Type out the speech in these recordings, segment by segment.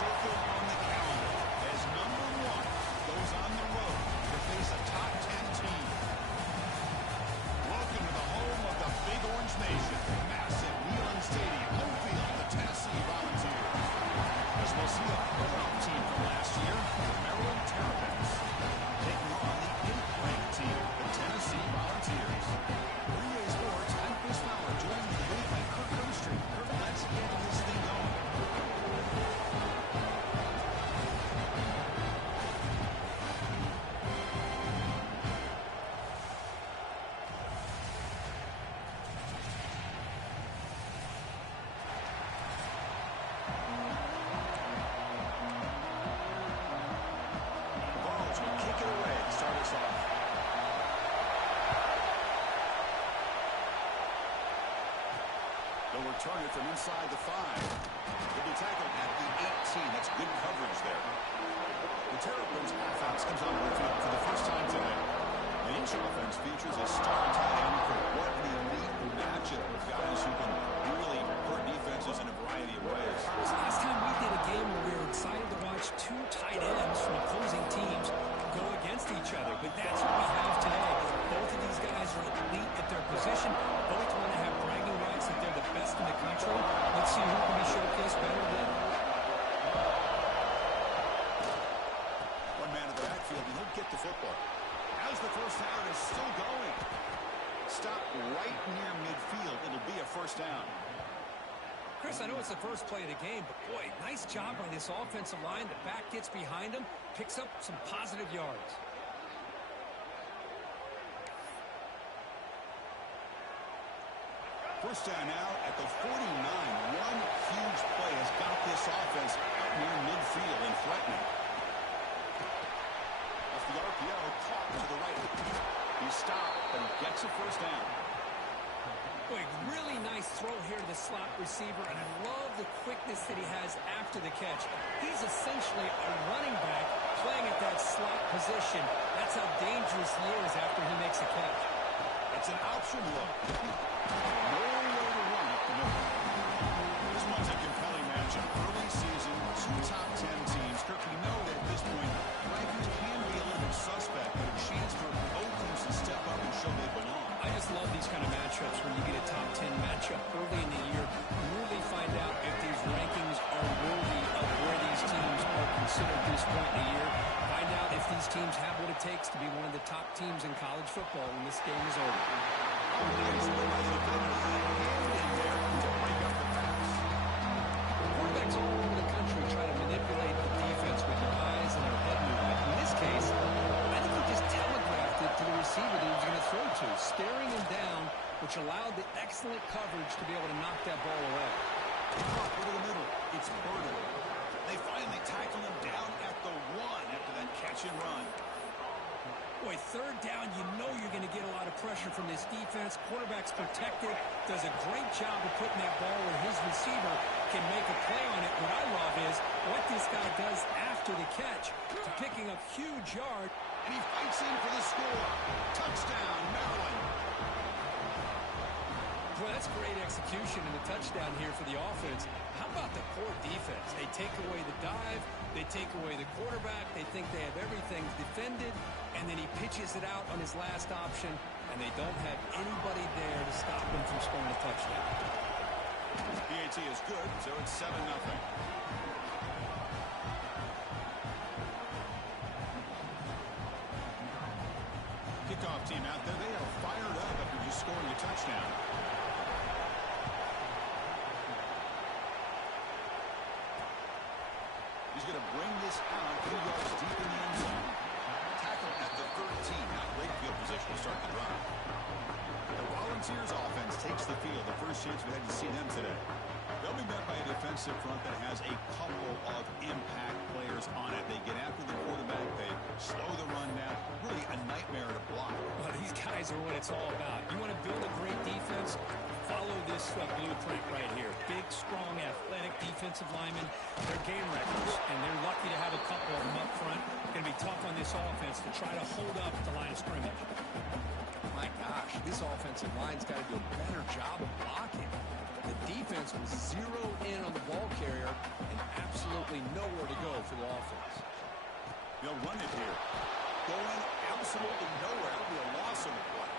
circled on the calendar as number 1 goes on the road to face a top 10 team. Welcome to the home of the Big Orange Nation. Massive Neyland Stadium, home field of the Tennessee Volunteers. As we'll see a playoff team from last year, the Maryland Terrapins, taking on the 8th-ranked team, the Tennessee Volunteers. Relay Sports, I'm Chris Fowler, joined in the booth by Kirk Gumstreet. Kirk, let's get this thing going. Return it from inside the 5. He'll be tackled at the 18. That's good coverage there. The Terrapins offense comes on the field for the first time today. And each offense features a star tight end. What an elite matchup with guys who can really hurt defenses in a variety of ways. It was the last time we did a game where we were excited to watch 2 tight ends from opposing teams go against each other. But that's what we have today. Both of these guys are elite at their position. Both want to have bragging rights that they're the best in the country. Let's see who can be showcased better than. One man in the backfield, and he'll get the football. As the first down is still going. Stop right near midfield. It'll be a first down. Chris, I know it's the first play of the game, but boy, nice job by this offensive line. The back gets behind him, picks up some positive yards. First down now at the 49. One huge play has got this offense out near midfield and threatening. Off the RPO, caught to the right. He stopped, but he gets a first down. Boy, really nice throw here to the slot receiver, and I love the quickness that he has after the catch. He's essentially a running back playing at that slot position. That's how dangerous he is after he makes a catch. It's an option look. Nowhere to run up the middle. This one's a compelling matchup. Early season, 2 top 10 teams. Kirk, we know that at this point, rankings can be a little bit suspect, but a chance for both teams to step up and show they belong. I just love these kind of matchups where you get a top 10 matchup early in the year. Really find out if these rankings are worthy of where these teams are considered at this point in the year. Find out if these teams have what it takes to be one of the top teams in college football when this game is over. Quarterbacks all over the country try to manipulate the defense with their eyes and their head movement. In this case, I think he just telegraphed it to the receiver that he was going to throw to, staring him down, which allowed the excellent coverage to be able to knock that ball away. Over the middle, it's Burden. They finally tackle him down at the 1 after that catch and run. Boy, third down, you know you're going to get a lot of pressure from this defense. Quarterback's protected, does a great job of putting that ball where his receiver can make a play on it. What I love is what this guy does after the catch to picking up huge yards. And he fights in for the score. Touchdown, Maryland. Boy, that's great execution and a touchdown here for the offense. How about the core defense? They take away the dive, they take away the quarterback, they think they have everything defended, and then he pitches it out on his last option, and they don't have anybody there to stop him from scoring a touchdown. PAT is good, so it's 7-0. Kickoff team out there, they are fired up after just scoring a touchdown. He's going to bring this out 2 yards deep in the end zone. Tackle at the 13. Now great field position to start the drive. The Volunteers offense takes the field. The first chance we had to see them today. They'll be met by a defensive front that has a couple of impact players on it. They get after the quarterback. They slow the run down. Really a nightmare to block. Well, these guys are what it's all about. You want to build a great defense? Follow this blueprint right here. Big, strong, athletic defensive linemen. They're game records, and they're lucky to have a couple of them up front. It's going to be tough on this offense to try to hold up at the line of scrimmage. My gosh, this offensive line's got to do a better job of blocking. The defense was zeroed in on the ball carrier and absolutely nowhere for the offense. They'll run it here. Going absolutely nowhere. It'll be a loss on the play.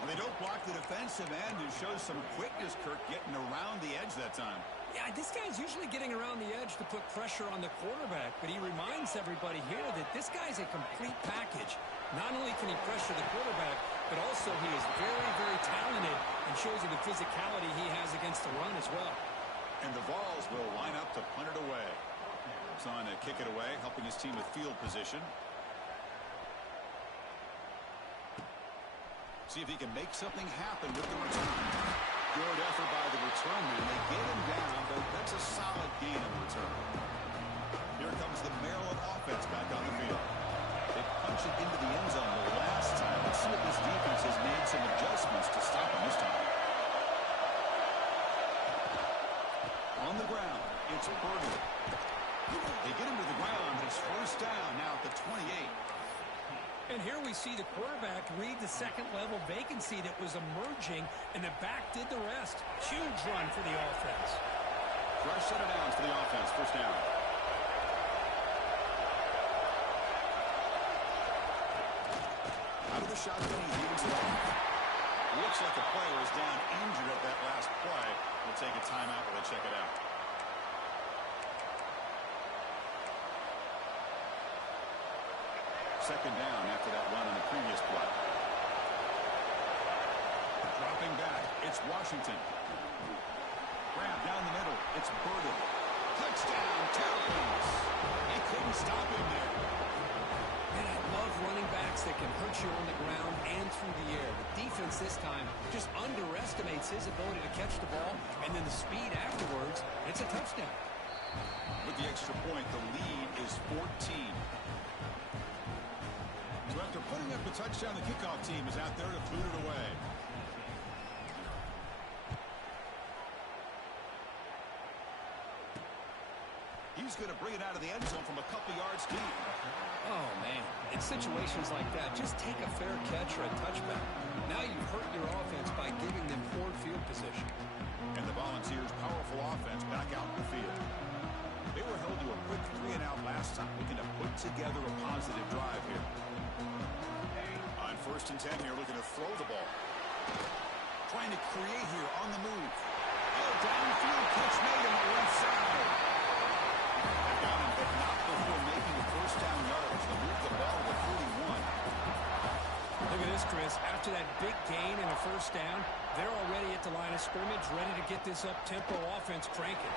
Well, they don't block the defensive end, who shows some quickness, Kirk, getting around the edge that time. Yeah, this guy's usually getting around the edge to put pressure on the quarterback, but he reminds everybody here that this guy's a complete package. Not only can he pressure the quarterback, but also he is very, very talented and shows you the physicality he has against the run as well. And the Vols will line up to punt it away. It's on to kick it away, helping his team with field position. See if he can make something happen with the return. Good effort by the return man. They get him down, but that's a solid gain in the return. Here comes the Maryland offense back on the field. They punched it into the end zone the last time. Let's see if this defense has made some adjustments to stop him this time. On the ground, it's Burger. They get him to the ground. It's first down now at the 28. And here we see the quarterback read the second-level vacancy that was emerging, and the back did the rest. Huge run for the offense. Fresh set of downs for the offense. First down. Out of the shotgun, he leads it off. Looks like a player is down injured at that last play. We'll take a timeout while they check it out. Second down after that run on the previous play. Dropping back, it's Washington. Grab down the middle, it's Burden. Touchdown, Terrapins. They couldn't stop him there. And I love running backs that can hurt you on the ground and through the air. The defense this time just underestimates his ability to catch the ball, and then the speed afterwards, it's a touchdown. With the extra point, the lead is 14. So after putting up a touchdown, the kickoff team is out there to boot it away. He's going to bring it out of the end zone from a couple yards deep. Oh, man. In situations like that, just take a fair catch or a touchback. Now you've hurt your offense by giving them poor field position. And the Volunteers' powerful offense back out in the field. They were held to a quick 3-and-out last time, looking to put together a positive drive here. On first and 10 here, looking to throw the ball. Trying to create here on the move. Oh, downfield catch made on the left side. They're down him, but not before making a first down yardage. They move the ball to 41. Look at this, Chris. After that big gain and a first down, they're already at the line of scrimmage, ready to get this up-tempo offense cranking.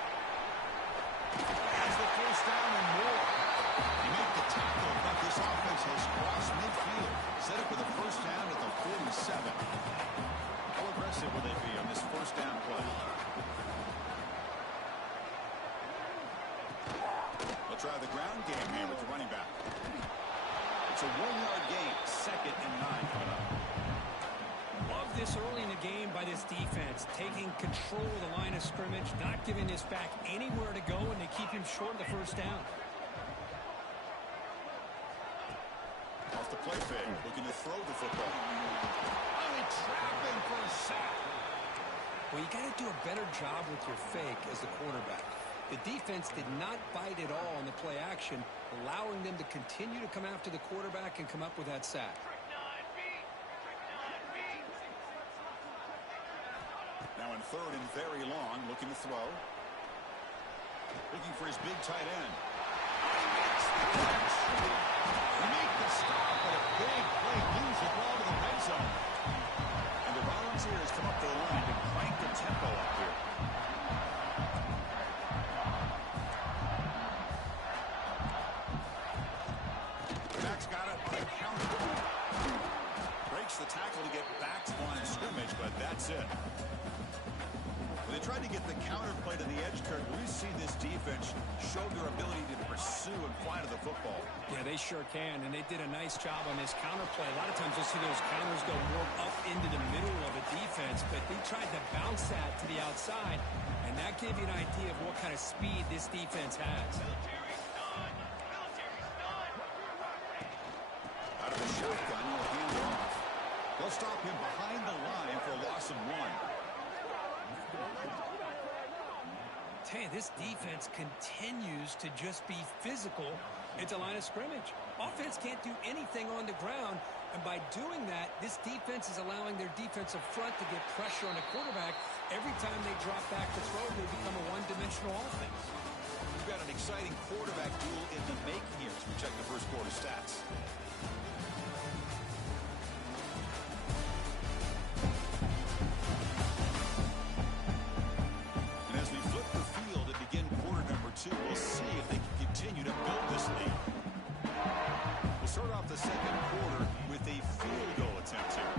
Has the first down and more. They make the tackle, but this offense has crossed midfield. Set up with a first down at the 47. How aggressive will they be on this first down play? They'll try the ground game here with the running back. It's a 1-yard gain, 2nd and 9 coming up. Love this early in the game by this defense, taking control of the line of scrimmage, not giving this back anywhere to go, and they keep him short of the first down. Off the play fake, looking to throw the football. Oh, they trap him for a sack. Well, you got to do a better job with your fake as the quarterback. The defense did not bite at all on the play action, allowing them to continue to come after the quarterback and come up with that sack. Now in third and very long, looking to throw. Looking for his big tight end. He makes the catch. Make the stop, but a big play moves the ball to the red zone. And the Volunteers come up to the line to crank the tempo up here. Max got it on a counter. Breaks the tackle to get back to the line of scrimmage, but that's it. When they tried to get the counter play to the edge, Kirk, we've seen this defense show their ability to pursue and fly to the football. Yeah, they sure can, and they did a nice job on this counter play. A lot of times you'll see those counters go more up into the middle of a defense, but they tried to bounce that to the outside, and that gave you an idea of what kind of speed this defense has. Out of the shotgun, he'll hand it off. They'll stop him behind the line for a loss of 1. Tell you, this defense continues to just be physical at the line of scrimmage. Offense can't do anything on the ground, and by doing that, this defense is allowing their defensive front to get pressure on the quarterback. Every time they drop back to throw, they become a one-dimensional offense. We've got an exciting quarterback duel in the making here as we check the first quarter stats. We'll see if they can continue to build this lead. We'll start off the second quarter with a field goal attempt here.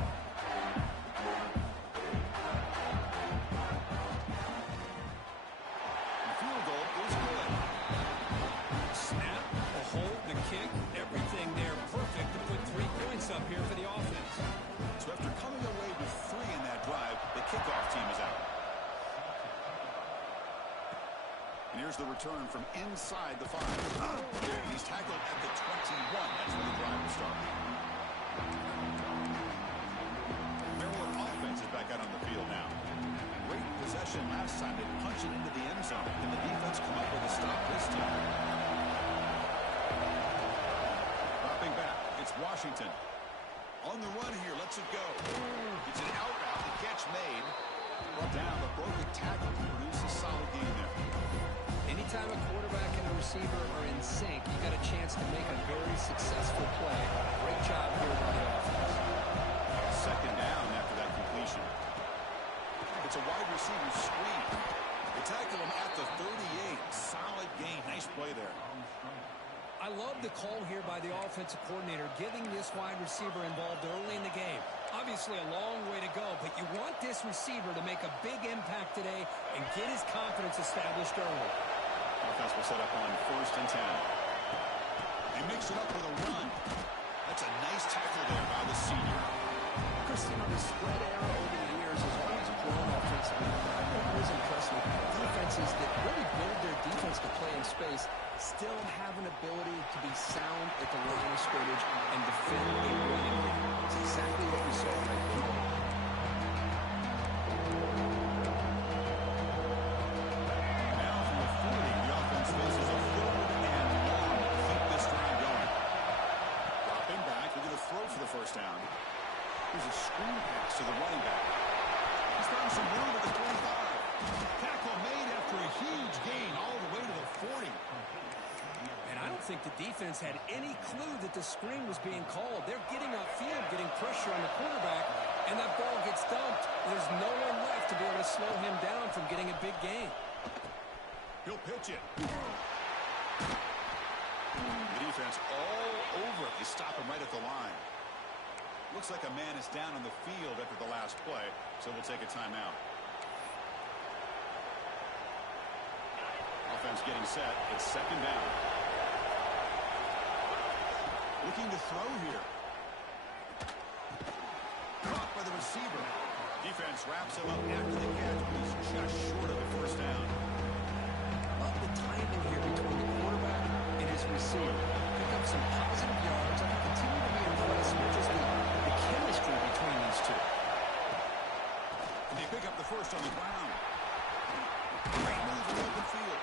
The field goal is good. Snap, a hold, the kick, everything there perfect to put 3 points up here for the offense. So after coming away with 3 in that drive, the kickoff team is out. And here's the return from inside the 5. He's tackled at the 21. That's where the drive will start. Maryland offense is back out on the field now. Great possession last time. They punch it into the end zone. And the defense come up with a stop this time. Dropping back. It's Washington. On the run here. Lets it go. It's an out route. The catch made. Brought down. The broken tackle to produce a solid gain there. Anytime a quarterback and a receiver are in sync, you got a chance to make a very successful play. Great job here by the offense. Second down after that completion. It's a wide receiver screen. They tackle him at the 38. Solid gain. Nice play there. I love the call here by the offensive coordinator, getting this wide receiver involved early in the game. Obviously a long way to go, but you want this receiver to make a big impact today and get his confidence established early. Offense will set up on 1st and 10. They mix it up with a run. That's a nice tackle there by the senior. Christian, on the spread era over the years has always grown offensively. I think it was impressive. Defenses that really build their defense to play in space still have an ability to be sound at the line of scrimmage and defend a running game. It's exactly what we saw right here. First down. Here's a screen pass to the running back. He's found some room at the 25. Tackle made after a huge gain all the way to the 40. And I don't think the defense had any clue that the screen was being called. They're getting upfield, getting pressure on the quarterback, and that ball gets dumped. There's no one left to be able to slow him down from getting a big gain. He'll pitch it. The defense all over it. They stop him right at the line. Looks like a man is down on the field after the last play, so we'll take a timeout. Offense getting set. It's second down. Looking to throw here. Caught by the receiver. Defense wraps him up after the catch, but he's just short of the first down. Love the timing here between the quarterback and his receiver. Pick up some positive yards. I can continue to be impressed with just the chemistry between these two. And they pick up the first on the ground. Great move in the open field.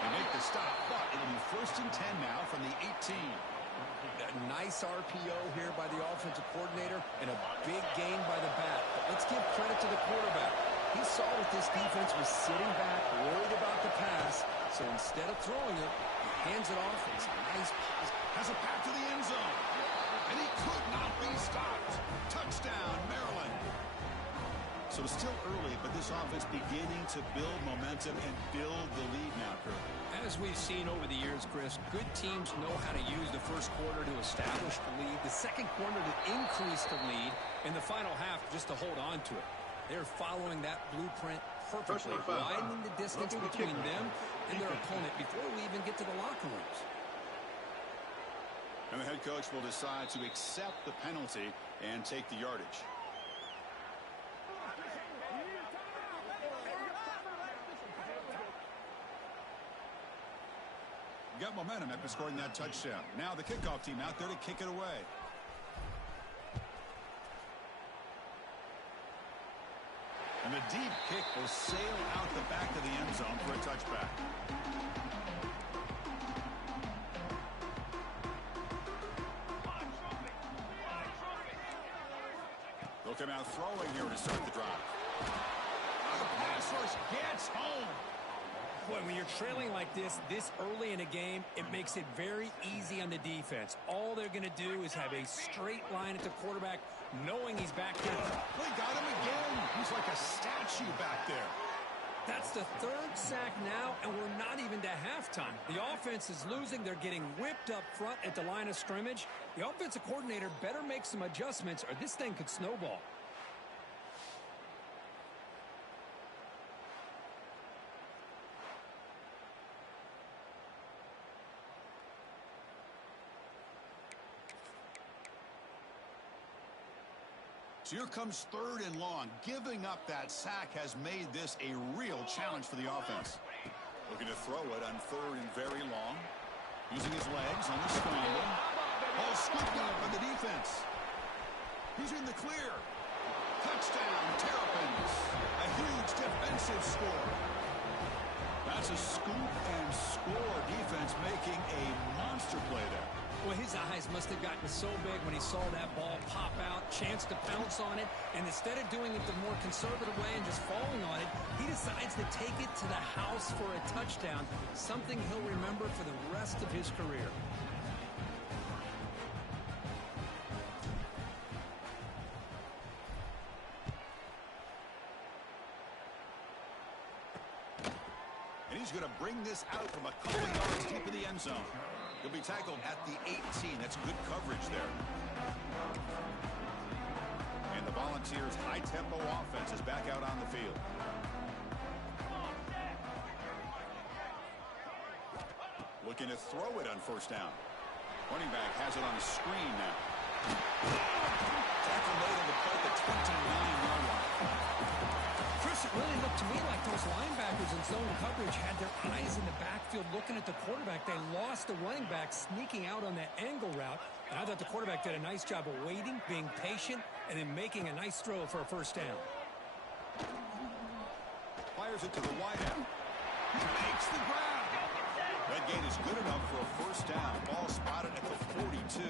They make the stop, but it'll be 1st and 10 now from the 18. A nice RPO here by the offensive coordinator and a big gain by the back. But let's give credit to the quarterback. He saw that this defense was sitting back, worried about the pass, so instead of throwing it, he hands it off. It's a nice pass. Has a pass to the end zone. And he could not be stopped. Touchdown, Maryland. So it's still early, but this offense beginning to build momentum and build the lead now, Kurt. As we've seen over the years, Chris, good teams know how to use the first quarter to establish the lead, the second quarter to increase the lead, and the final half just to hold on to it. They're following that blueprint perfectly, widening the distance between them and their opponent before we even get to the locker rooms. And the head coach will decide to accept the penalty and take the yardage. Got momentum after scoring that touchdown. Now the kickoff team out there to kick it away. And the deep kick will sail out the back of the end zone for a touchback. They'll come out throwing here to start the drive. The pass rush gets home. Boy, when you're trailing like this early in a game, it makes it very easy on the defense. All they're going to do is have a straight line at the quarterback, knowing he's back there. They got him again. He's like a statue back there. That's the third sack now, and we're not even to halftime. The offense is losing. They're getting whipped up front at the line of scrimmage. The offensive coordinator better make some adjustments, or this thing could snowball. So here comes 3rd and long. Giving up that sack has made this a real challenge for the offense. Looking to throw it on 3rd and very long. Using his legs on the scramble. Ball scooped up by the defense. He's in the clear. Touchdown, Terrapins. A huge defensive score. That's a scoop and score defense making a monster play there. Well, his eyes must have gotten so big when he saw that ball pop out, chance to pounce on it, and instead of doing it the more conservative way and just falling on it, he decides to take it to the house for a touchdown, something he'll remember for the rest of his career. And he's going to bring this out from a couple of yards deep in the end zone. He'll be tackled at the 18. That's good coverage there. And the Volunteers' high-tempo offense is back out on the field. Looking to throw it on 1st down. Running back has it on the screen now. Tackle made on the play at the 29-yard line. Chris, it really looked to me like those linebackers in zone coverage had their eyes in the backfield looking at the quarterback. They lost the running back sneaking out on that angle route. And I thought the quarterback did a nice job of waiting, being patient, and then making a nice throw for a 1st down. Fires it to the wideout. He makes the grab. That gain is good enough for a 1st down. Ball spotted at the 42.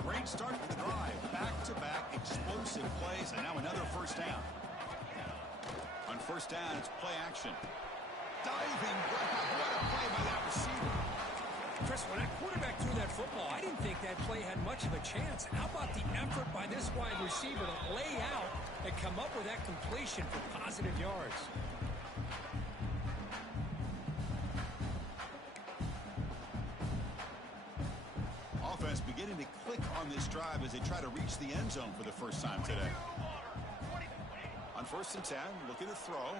Great start to the drive. Back-to-back explosive plays, and now another 1st down. On 1st down, it's play action. Diving grab. What a play by that receiver. Chris, when that quarterback threw that football, I didn't think that play had much of a chance. How about the effort by this wide receiver to lay out and come up with that completion for positive yards? Offense beginning to click on this drive as they try to reach the end zone for the first time today. On 1st and 10, looking to throw.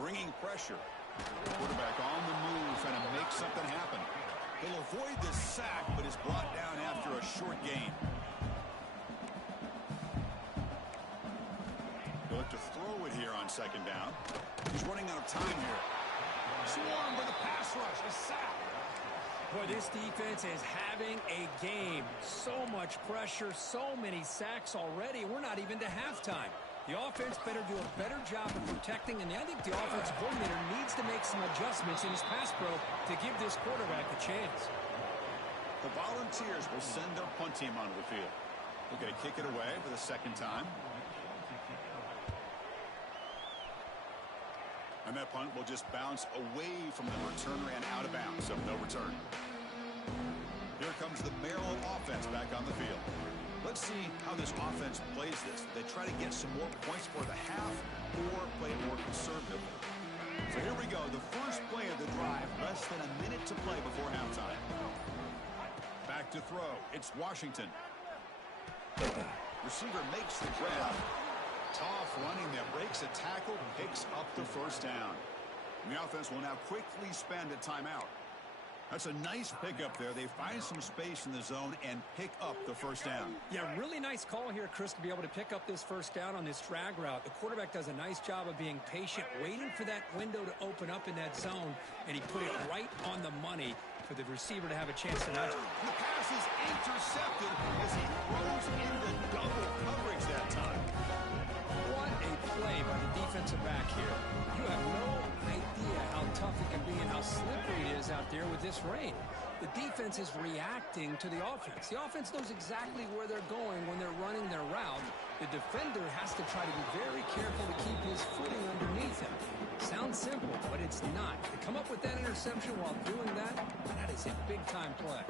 Bringing pressure. Quarterback on the move, trying to make something happen. He'll avoid the sack, but is brought down after a short gain. He'll look to throw it here on 2nd down. He's running out of time here. Swarmed by the pass rush. A sack. Boy, this defense is having a game. So much pressure, so many sacks already. We're not even to halftime. The offense better do a better job of protecting, and I think the offensive coordinator needs to make some adjustments in his pass pro to give this quarterback a chance. The Volunteers will send their punt team onto the field. They're going to kick it away for the 2nd time. And that punt will just bounce away from the returner and out of bounds, so no return. Here comes the Maryland offense back on the field. Let's see how this offense plays this. They try to get some more points for the half or play it more conservatively. So here we go, the first play of the drive, less than a minute to play before halftime. Back to throw. It's Washington. Receiver makes the grab. Tough running there, breaks a tackle, picks up the 1st down. And the offense will now quickly spend a timeout. That's a nice pickup there. They find some space in the zone and pick up the 1st down. Yeah, really nice call here, Chris, to be able to pick up this 1st down on this drag route. The quarterback does a nice job of being patient, waiting for that window to open up in that zone, and he put it right on the money for the receiver to have a chance to nudge. The pass is intercepted as he throws into double coverage that time. defensive back here. You have no idea how tough it can be and how slippery it is out there with this rain. The defense is reacting to the offense. The offense knows exactly where they're going when they're running their route. The defender has to try to be very careful to keep his footing underneath him. Sounds simple, but it's not. To come up with that interception while doing that, that is a big-time play.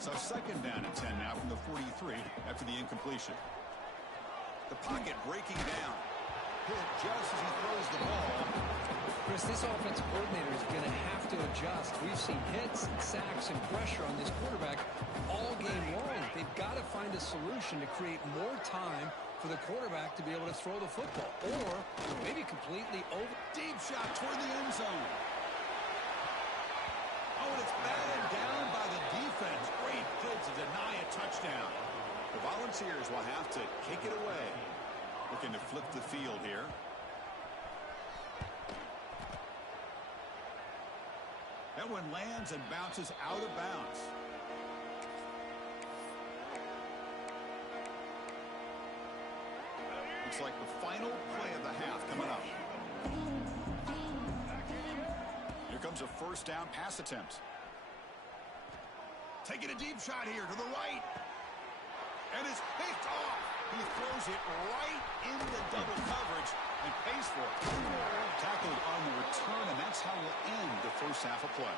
So second down and 10 now from the 43 after the incompletion. The pocket breaking down. Hit just as he throws the ball. Chris, this offensive coordinator is going to have to adjust. We've seen hits and sacks and pressure on this quarterback all game long. They've got to find a solution to create more time for the quarterback to be able to throw the football. Or maybe completely over. Deep shot toward the end zone. Oh, and it's batted down by the defense. Great play to deny a touchdown. The Volunteers will have to kick it away. Looking to flip the field here. That one lands and bounces out of bounds. Looks like the final play of the half coming up. Here comes a first down pass attempt. Taking a deep shot here to the right. And it's picked off. He throws it right into double coverage and pays for it. Tackled on the return, and that's how we'll end the first half of play.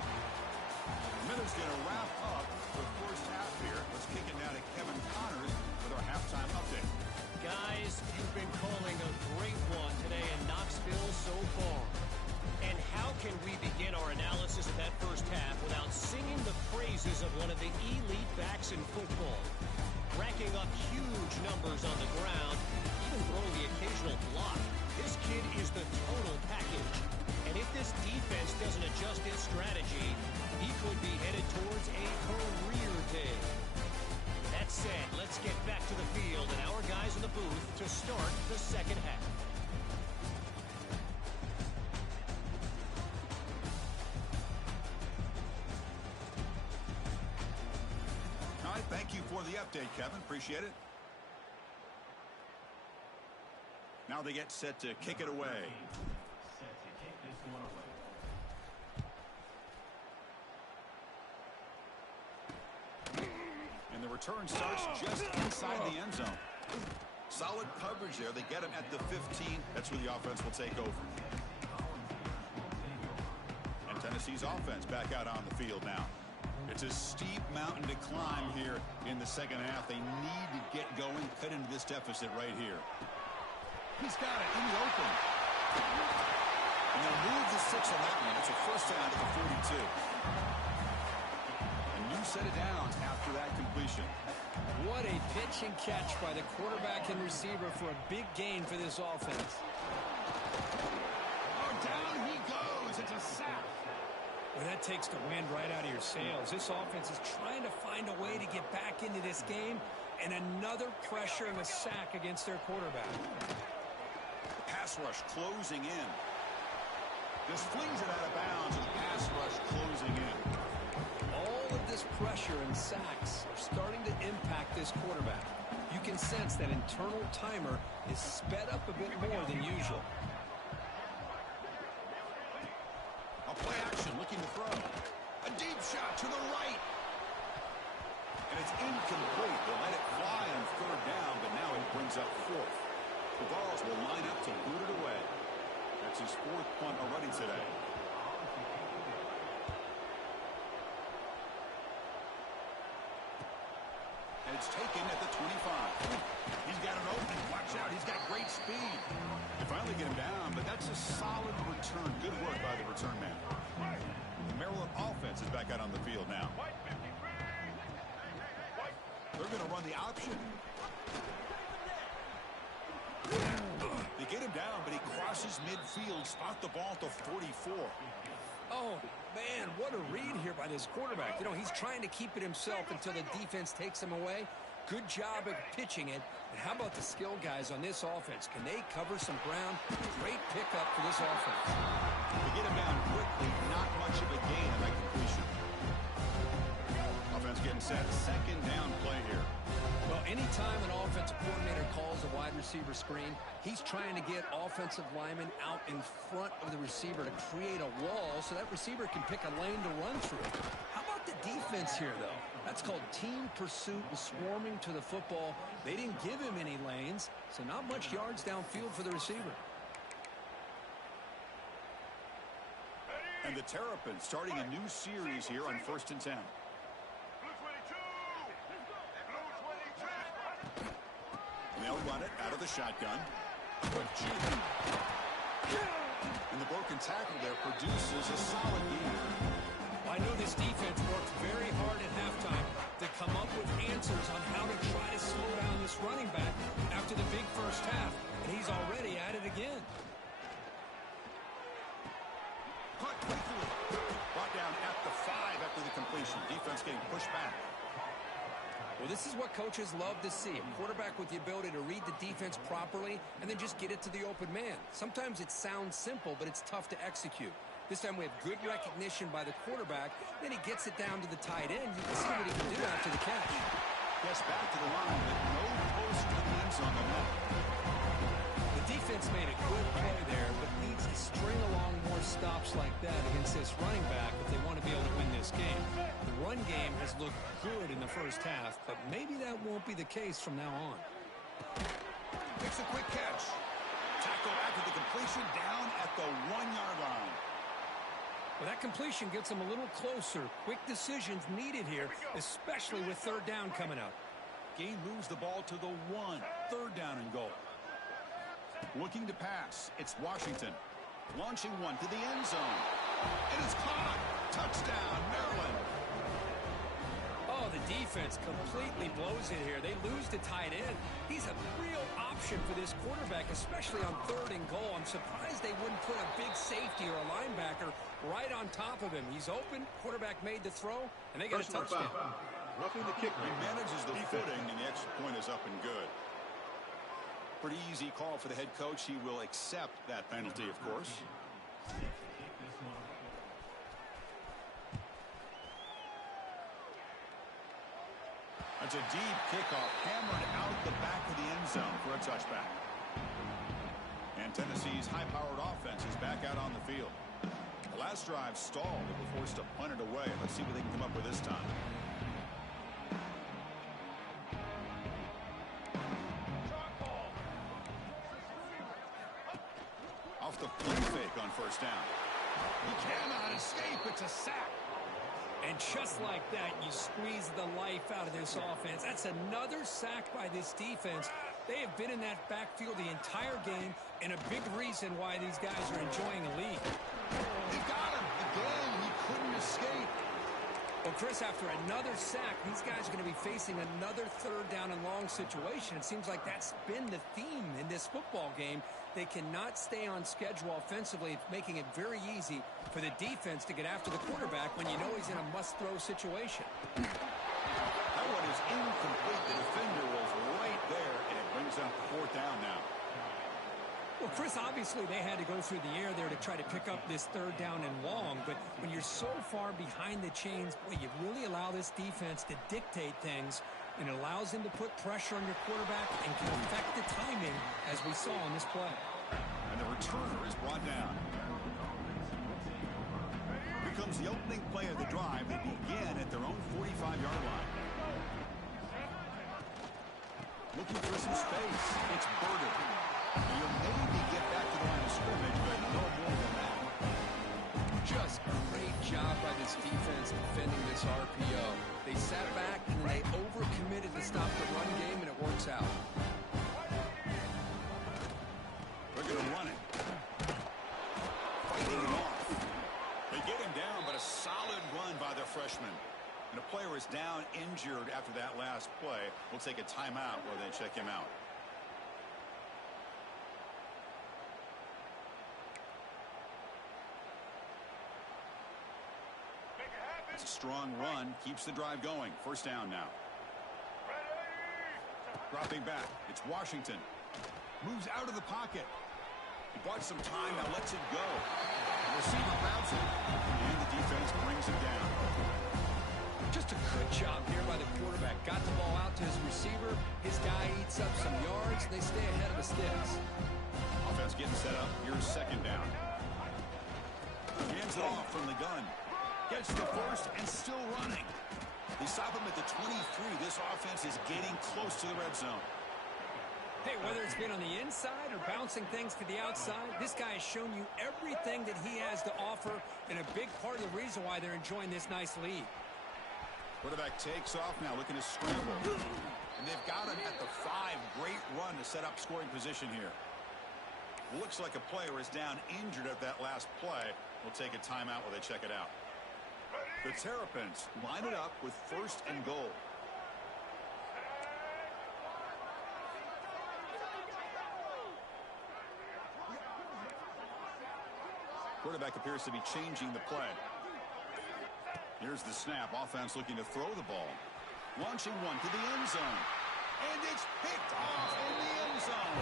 Miller's going to wrap up the first half here. Let's kick it now to Kevin Connors with our halftime update. Guys, you've been calling a great one today in Knoxville so far. And how can we begin our analysis of that first half without singing the praises of one of the elite backs in football? Racking up huge numbers on the ground, even throwing the occasional block. This kid is the total package. And if this defense doesn't adjust its strategy, he could be headed towards a career day. That said, let's get back to the field and our guys in the booth to start the second half. Thank you for the update, Kevin. Appreciate it. Now they get set to kick it away. And the return starts just inside the end zone. Solid coverage there. They get him at the 15. That's where the offense will take over. And Tennessee's offense back out on the field now. It's a steep mountain to climb here in the second half. They need to get going, cut into this deficit right here. He's got it in the open. And they'll move the 6 on that one. It's a first down to the 42. A new set of downs after that completion. What a pitch and catch by the quarterback and receiver for a big gain for this offense. Oh, down he goes. It's a sack. Well, that takes the wind right out of your sails. This offense is trying to find a way to get back into this game, and another pressure and a sack against their quarterback. Pass rush closing in. Just flings it out of bounds, and the pass rush closing in. All of this pressure and sacks are starting to impact this quarterback. You can sense that internal timer is sped up a bit more than usual. Play action, looking to throw. A deep shot to the right. And it's incomplete. They'll let it fly on third down, but now it brings up fourth. The Vols will line up to boot it away. That's his fourth punt already today. And it's taken at the 25. He's got an opening. Watch out. He's got great speed. They finally get him down, but that's a solid return. Good work by the return man. The Maryland offense is back out on the field now. They're going to run the option. They get him down, but he crosses midfield, spot the ball to 44. Oh, man, what a read here by this quarterback. You know, he's trying to keep it himself until the defense takes him away. Good job of pitching it. And how about the skill guys on this offense? Can they cover some ground? Great pickup for this offense. They get him down quickly. Not much of a gain on that completion. Offense getting set. Second down play here. Well, anytime an offensive coordinator calls a wide receiver screen, he's trying to get offensive linemen out in front of the receiver to create a wall so that receiver can pick a lane to run through. How about the defense here, though? That's called team pursuit and swarming to the football. They didn't give him any lanes, so not much yards downfield for the receiver. And the Terrapins starting a new series here on 1st and 10. They'll run it out of the shotgun. And the broken tackle there produces a solid gain. I know this defense worked very hard at halftime to come up with answers on how to try to slow down this running back after the big first half, and he's already at it again. Caught quickly. Brought down at the 5 after the completion. Defense getting pushed back. Well, this is what coaches love to see. A quarterback with the ability to read the defense properly and then just get it to the open man. Sometimes it sounds simple, but it's tough to execute. This time we have good recognition by the quarterback. Then he gets it down to the tight end. You can see what he can do after the catch. Yes, back to the line, but no post in the end zone on that. The defense made a good play there, but needs to string along more stops like that against this running back if they want to be able to win this game. The run game has looked good in the first half, but maybe that won't be the case from now on. Makes a quick catch. Tackle after the completion down at the 1-yard line. Well, that completion gets them a little closer. Quick decisions needed here, especially with third down coming up. Gain moves the ball to the 1. Third down and goal. Looking to pass. It's Washington. Launching one to the end zone. It is caught. Touchdown, Maryland. Oh, the defense completely blows it here. They lose to tight end. He's a real option for this quarterback, especially on third and goal. I'm surprised they wouldn't put a big safety or a linebacker right on top of him. He's open. Quarterback made the throw, and they got a touchdown. Roughing the kick. He manages the footing, and the extra point is up and good. Pretty easy call for the head coach. He will accept that penalty, of course. That's a deep kickoff, hammered out the back of the end zone for a touchback. And Tennessee's high-powered offense is back out on the field. The last drive stalled and were forced to punt it away. Let's see what they can come up with this time. Off the play fake on first down. He cannot escape. It's a sack. And just like that, you squeeze the life out of this offense. That's another sack by this defense. They have been in that backfield the entire game, and a big reason why these guys are enjoying the lead. They got him. Again, he couldn't escape. Well, Chris, after another sack, these guys are going to be facing another third down and long situation. It seems like that's been the theme in this football game. They cannot stay on schedule offensively, making it very easy for the defense to get after the quarterback when you know he's in a must-throw situation. That one is incomplete. The defender was right there, and it brings up fourth down now. Well, Chris, obviously they had to go through the air there to try to pick up this third down and long, but when you're so far behind the chains, boy, you really allow this defense to dictate things, and it allows him to put pressure on your quarterback and can affect the timing, as we saw on this play. And the returner is brought down. Here comes the opening play of the drive. They begin at their own 45-yard line. Looking for some space. It's Burden. You'll maybe get back to the line of scrimmage, but no more than that. Just a great job by this defense defending this RPO. They sat back and then they overcommitted to stop the run game, and it works out. They're going to run it. Fighting him off. They get him down, but a solid run by their freshman. And a player is down injured after that last play. We'll take a timeout while they check him out. It's a strong run. Keeps the drive going. First down now. Dropping back. It's Washington. Moves out of the pocket. He bought some time. Now lets it go. The receiver grabs it. And the defense brings him down. Just a good job they stay ahead of the sticks. Offense getting set up. Here's second down. Hands it off from the gun. Gets the first and still running. They stop him at the 23. This offense is getting close to the red zone. Hey, whether it's been on the inside or bouncing things to the outside, this guy has shown you everything that he has to offer, and a big part of the reason why they're enjoying this nice lead. Quarterback takes off now, looking to scramble. And they've got him at the 5. Great run to set up scoring position here. Looks like a player is down injured at that last play. We'll take a timeout while they check it out. The Terrapins line it up with first and goal. Quarterback appears to be changing the play. Here's the snap. Offense looking to throw the ball. Launching one to the end zone. And it's picked off in the end zone.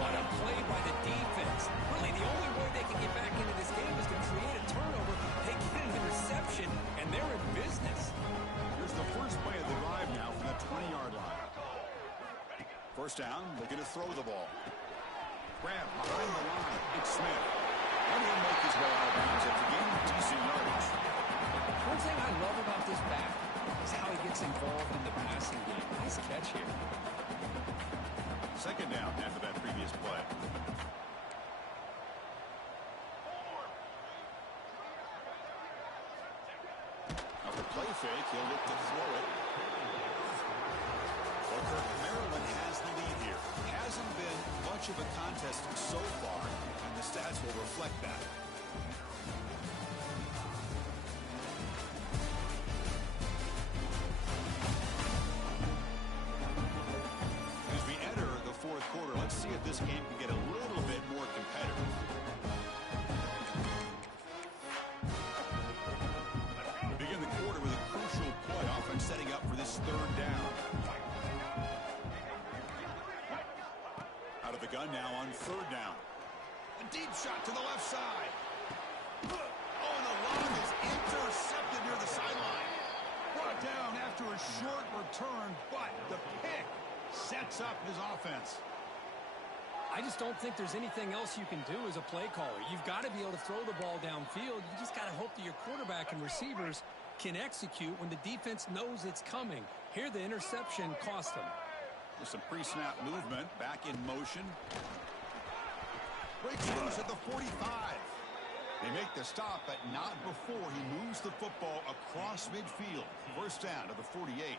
What a play by the defense. Really, the only way they can get back into this game is to create a turnover. They get an interception, and they're in business. Here's the first play of the drive now from the 20-yard line. First down, looking to throw the ball. Grab behind the line. It's Smith. And he'll make his way out of bounds at the game. Decent yardage. One thing I love about this back is how he gets involved in the passing game. Nice catch here. Second down after that previous play. Off the play fake, he'll look to throw it. Maryland has the lead here. Hasn't been much of a contest so far, and the stats will reflect that. As we enter the fourth quarter, let's see if this game can get a little bit more competitive. We begin the quarter with a crucial play. Offense setting up for this third down. Out of the gun now on third down. A deep shot to the left side. Oh, and the long is intercepted near the sideline. Brought down after a short return, but the pick sets up his offense. I just don't think there's anything else you can do as a play caller. You've got to be able to throw the ball downfield. You just got to hope that your quarterback and receivers can execute when the defense knows it's coming. Here, the interception cost them. With some pre-snap movement, back in motion. Breaks loose at the 45. They make the stop, but not before he moves the football across midfield. First down to the 48.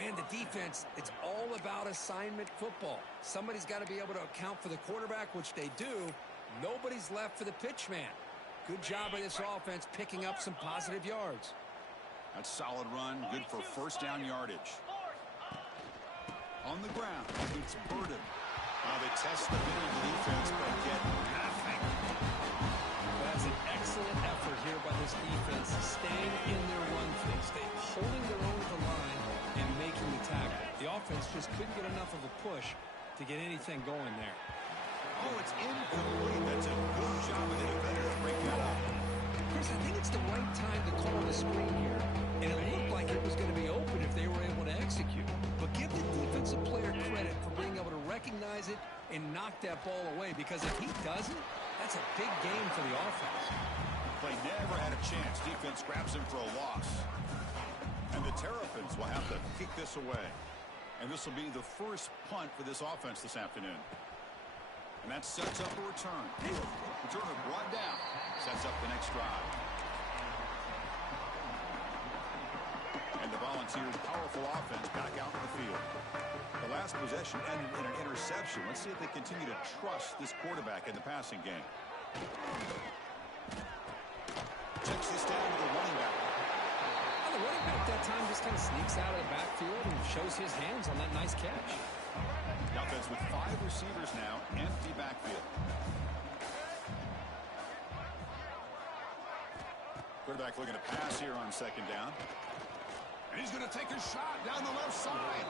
Man, the defense, it's all about assignment football. Somebody's got to be able to account for the quarterback, which they do. Nobody's left for the pitch man. Good job by this offense picking up some positive yards. That's solid run, good for first down yardage. On the ground, it's Burden. They test the middle of the defense, but get nothing. That's an excellent effort here by this defense, staying in their run phase, holding their own at the line and making the tackle. The offense just couldn't get enough of a push to get anything going there. Oh, it's incomplete. That's a good job of the defender to break that up. Chris, I think it's the right time to call the screen here, and it looked like it was going to be open if they were able to execute. But give the defensive player credit for being able to recognize it and knock that ball away, because if he doesn't, that's a big game for the offense. Play never had a chance. Defense grabs him for a loss. And the Terrapins will have to kick this away. And this will be the first punt for this offense this afternoon. And that sets up a return. Returner brought down. Sets up the next drive. And the Volunteers' powerful offense back out in the field. The last possession ended in an interception. Let's see if they continue to trust this quarterback in the passing game. Checks this down to the running back. Well, the running back that time just kind of sneaks out of the backfield and shows his hands on that nice catch. The offense with 5 receivers now, empty backfield. Quarterback looking to pass here on second down. And he's going to take a shot down the left side.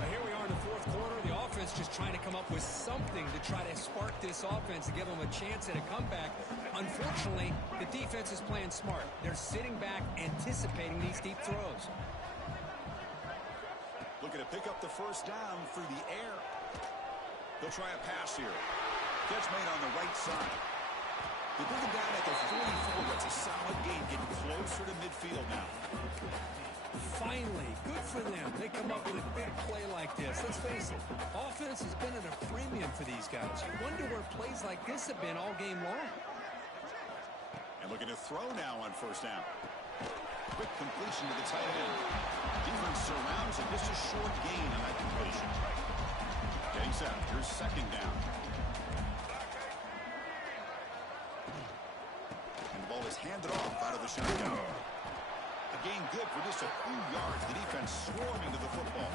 Now here we are in the fourth quarter. The offense just trying to come up with something to try to spark this offense and give them a chance at a comeback. Unfortunately, the defense is playing smart. They're sitting back, anticipating these deep throws. Looking to pick up the first down through the air. They'll try a pass here. Catch made on the right side. They bring him down at the 44. That's a solid gain, getting closer to midfield now. Finally, good for them. They come up with a big play like this. Let's face it, offense has been at a premium for these guys. You wonder where plays like this have been all game long. And looking to throw now on first down. Quick completion to the tight end. Defense surrounds it. Just a short gain on that completion. Getting set. Here's second down. And the ball is handed off out of the shotgun. A gain good for just a few yards. The defense swarming to the football.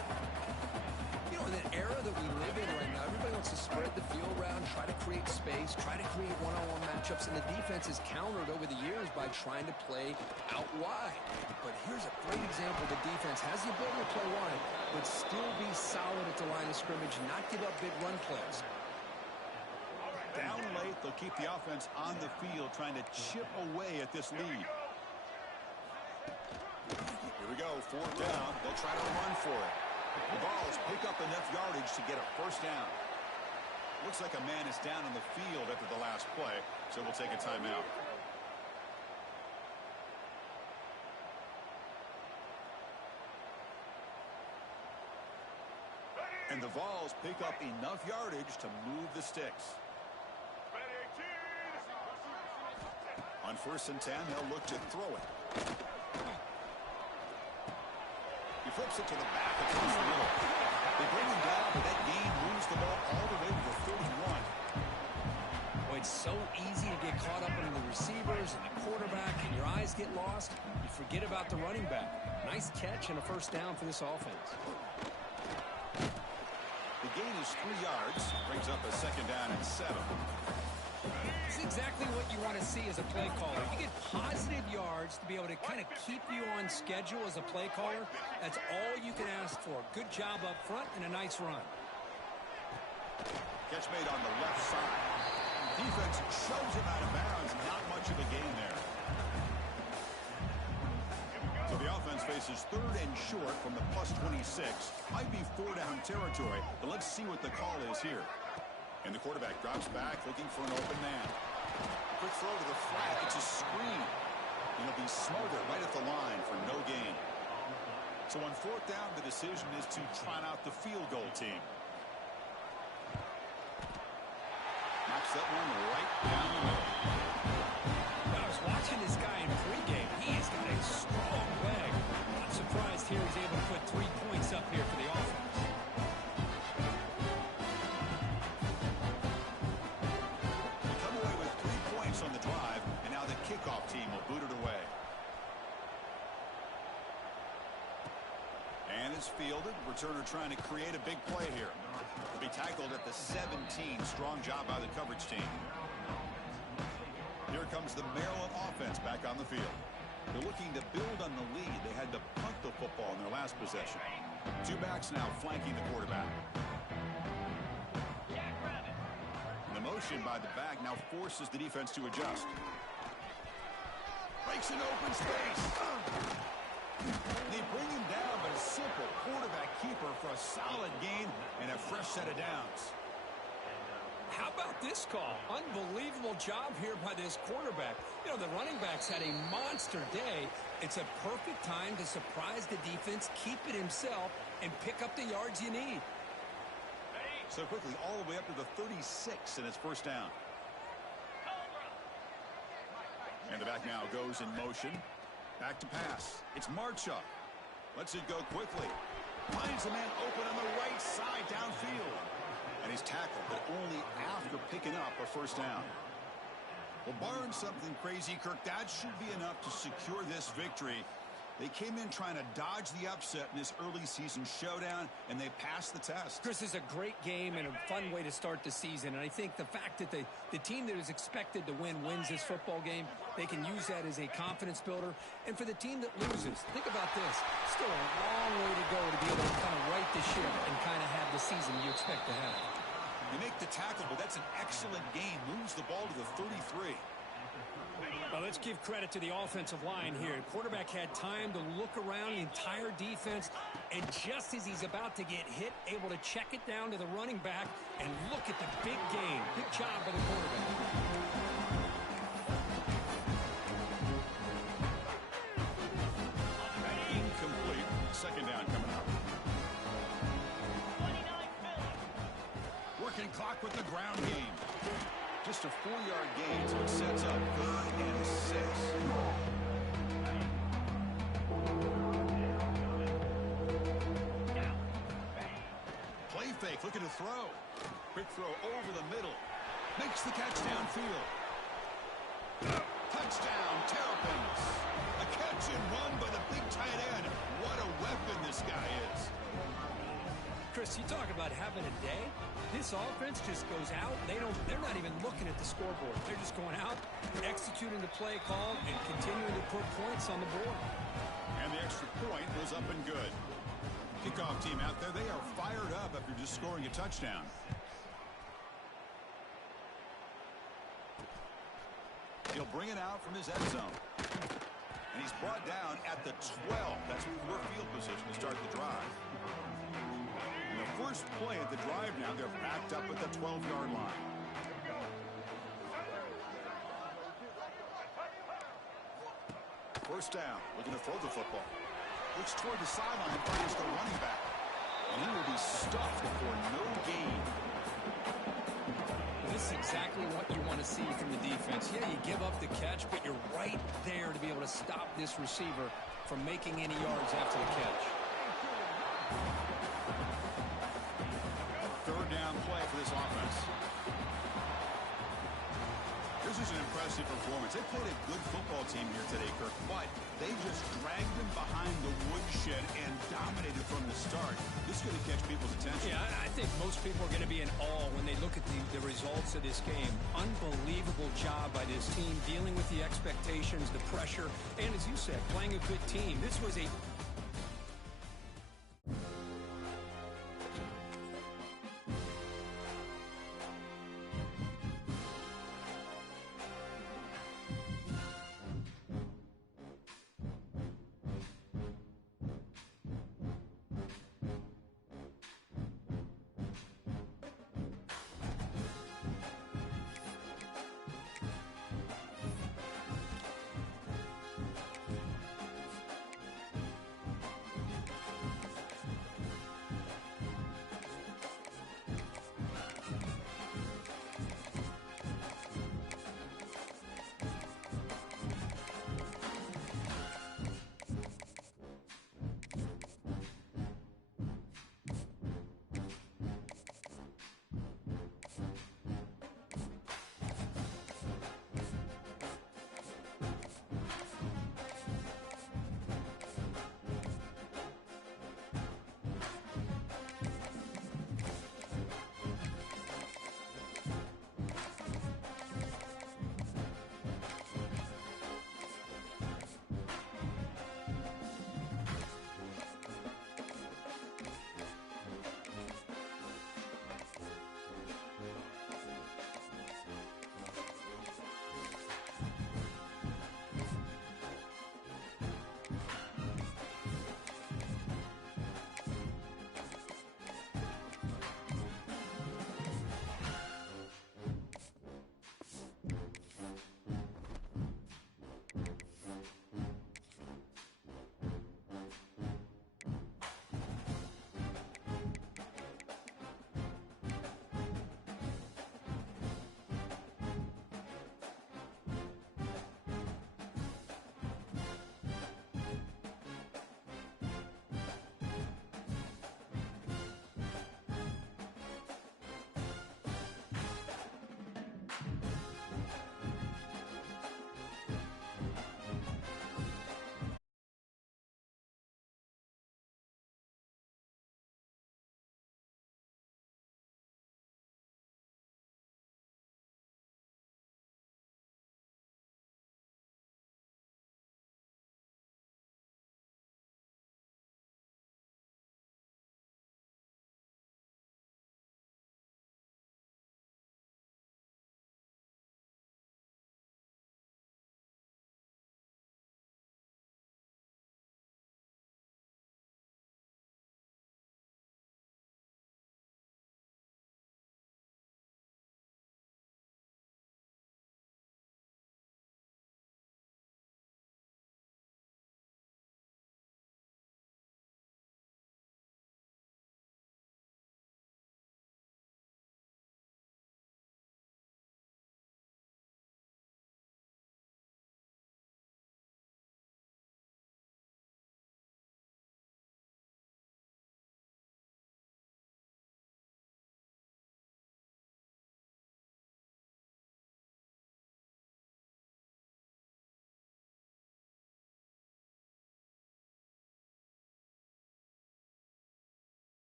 You know, in the era that we live in right now, everybody wants to spread the field around, try to create space, try to create one-on-one matchups, and the defense is countered over the years by trying to play out wide. But here's a great example. The defense has the ability to play wide, but still be solid at the line of scrimmage, not give up big run plays. Down late, they'll keep the offense on the field, trying to chip away at this lead. Here we go, fourth down. They'll try to run for it. The Vols pick up enough yardage to get a first down. Looks like a man is down on the field after the last play, so we'll take a timeout. And the Vols pick up enough yardage to move the sticks. On 1st and 10, they'll look to throw it. He flips it to the back across the middle. They bring him down, but that gain moves the ball all the way to the 31. Boy, it's so easy to get caught up in the receivers and the quarterback, and your eyes get lost. You forget about the running back. Nice catch and a first down for this offense. The gain is 3 yards. Brings up a second down and 7. It's exactly what you want to see as a play caller. You get positive yards to be able to kind of keep you on schedule as a play caller. That's all you can ask for. Good job up front and a nice run. Catch made on the left side. Defense shoves him out of bounds. Not much of a gain there. So the offense faces 3rd and short from the plus 26. Might be 4-down territory, but let's see what the call is here. And the quarterback drops back, looking for an open man. Quick throw to the flat. It's a screen. He'll be smothered right at the line for no gain. So on 4th down, the decision is to trot out the field goal team. Knocks that one right down the middle. I was watching this guy in pregame. He has got a strong leg. I'm surprised here he's able to put 3 points up here for the offense. On the drive, and now the kickoff team will boot it away. And it's fielded. Returner trying to create a big play here. He'll be tackled at the 17. Strong job by the coverage team. Here comes the Maryland offense back on the field. They're looking to build on the lead. They had to punt the football in their last possession. 2 backs now flanking the quarterback. The motion by the back now forces the defense to adjust. Breaks an open space. They bring him down, but a simple quarterback keeper for a solid gain and a fresh set of downs. How about this call? Unbelievable job here by this quarterback. You know, the running backs had a monster day. It's a perfect time to surprise the defense, keep it himself, and pick up the yards you need. So quickly, all the way up to the 36 in its first down. And the back now goes in motion. Back to pass. It's Marchuk. Lets it go quickly. Finds a man open on the right side downfield. And he's tackled, but only after picking up a first down. Well, barring something crazy, Kirk, that should be enough to secure this victory. They came in trying to dodge the upset in this early season showdown, and they passed the test. Chris, is a great game and a fun way to start the season. And I think the fact that the team that is expected to win wins this football game, they can use that as a confidence builder. And for the team that loses, think about this. Still a long way to go to be able to kind of right the ship and kind of have the season you expect to have. You make the tackle, but that's an excellent game. Moves the ball to the 33. Well, let's Let's give credit to the offensive line here. Quarterback had time to look around the entire defense, and just as he's about to get hit, able to check it down to the running back, and look at the big gain. Good job by the quarterback. Incomplete. Second down coming up. Working clock with the ground game. Just a 4-yard gain, so it sets up 3rd and 6. Play fake, looking to throw. Quick throw over the middle. Makes the catch downfield. Touchdown, Terrapins. A catch and run by the big tight end. What a weapon this guy is. Chris, you talk about having a day. This offense just goes out. They're not even looking at the scoreboard. They're just going out, executing the play call, and continuing to put points on the board. And the extra point was up and good. Kickoff team out there, they are fired up after just scoring a touchdown. He'll bring it out from his end zone. And he's brought down at the 12. That's poor field position to start the drive. And the first play of the drive now, they're backed up at the 12-yard line. First down, looking to throw the football. Looks toward the sideline, finds the running back. And he will be stuffed for no gain. This is exactly what you want to see from the defense. Yeah, you give up the catch, but you're right there to be able to stop this receiver from making any yards after the catch. Third down play for this offense. This is an impressive performance. They played a good football team here today, Kirk, but they just dragged them behind the woodshed and dominated from the start. This is going to catch people's attention. Yeah, I think most people are going to be in awe when they look at the results of this game. Unbelievable job by this team, dealing with the expectations, the pressure, and as you said, playing a good team. This was a